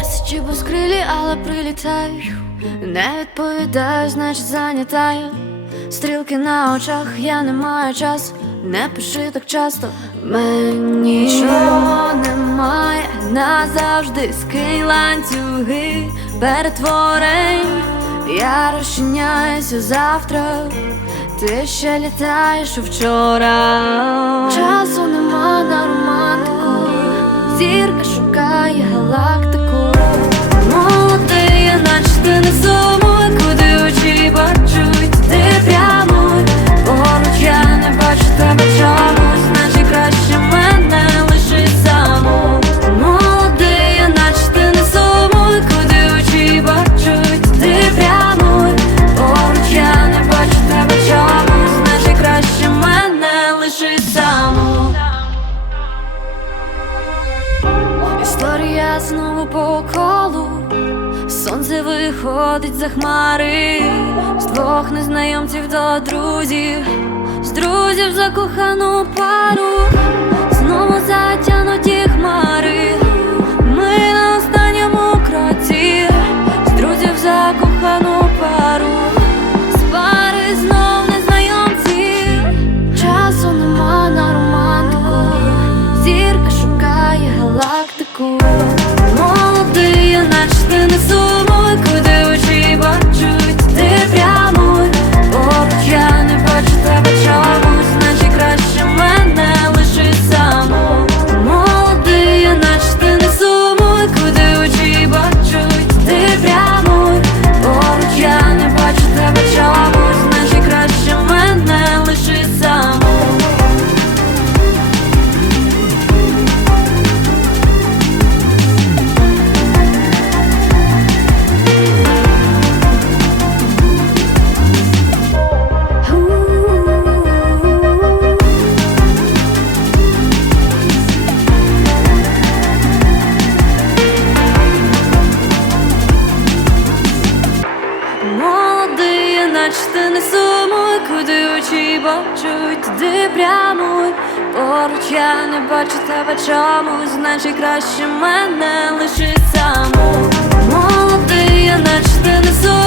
Меседжі безкрилі, але прилітаю. Не відповідаю, значить зайнятаю. Стрілки на очах, я не маю часу. Не пиши так часто. Мені нічого немає назавжди скинь ланцюги перетворень. Я розчиняюся завтра. Ти ще літаєш вчора. Часу нема на романтику. Зірка Історія знову по колу. Сонце виходить за хмари, з двох незнайомців до друзів, з друзів за кохану пару, Наче не сумуй, куди очі бачуть, туди прямуй. Поруч я не бачу тебе чомусь, значить краще мене лиши саму. Молодий, наче ти не сумуй,